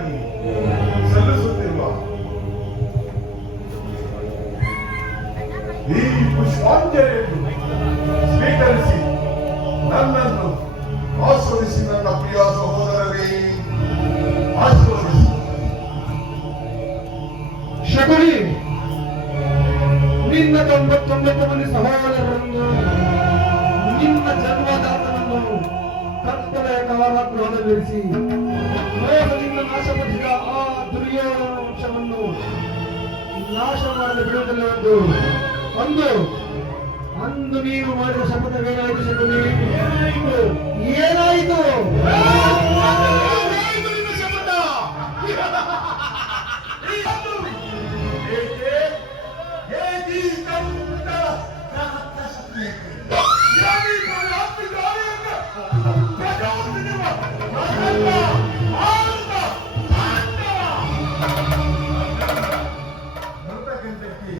ಕಾಣಿಕೆಯಾಗಿ ಸಲ್ಲಿಸುತ್ತಿರುವ. ಈ ಪುಷ್ಪಾಂಜಲಿಯನ್ನು ಸ್ವೀಕರಿಸಿ ನನ್ನನ್ನು ಆಸ್ವಾದಿಸಿ ನನ್ನ ಪ್ರಿಯ ಸಹೋದರರೇ. ಆಶೀರ್ವದಿಸಿ ಶಬರಿ ನಿನ್ನ ತೊಂಬತ್ತೊಂಬತ್ತು ಮಂದಿ ಸಹೋದರರನ್ನು, ನಿನ್ನ ಜನ್ಮದಾತನನ್ನು ಮೋಹದಿಂದ ನಾಶಪಡಿಸಿದ ಆ ದುರ್ಯೋಧನ ವಂಶವನ್ನು ನಾಶ ಮಾಡಲು ಬಿಡುವುದಿಲ್ಲ ಒಂದು ಅಂದು ಅಂದು ನೀವು ಮಾಡಿದ ಶಪಥವೇನಾಯಿತು